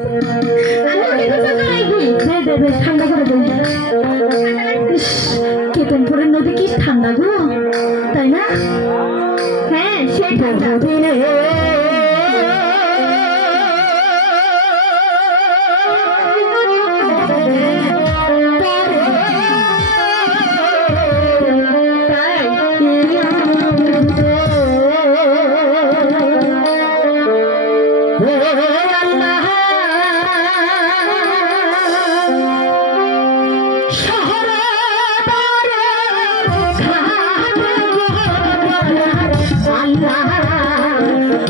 Oh, oh, oh, oh, oh.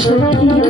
সবাই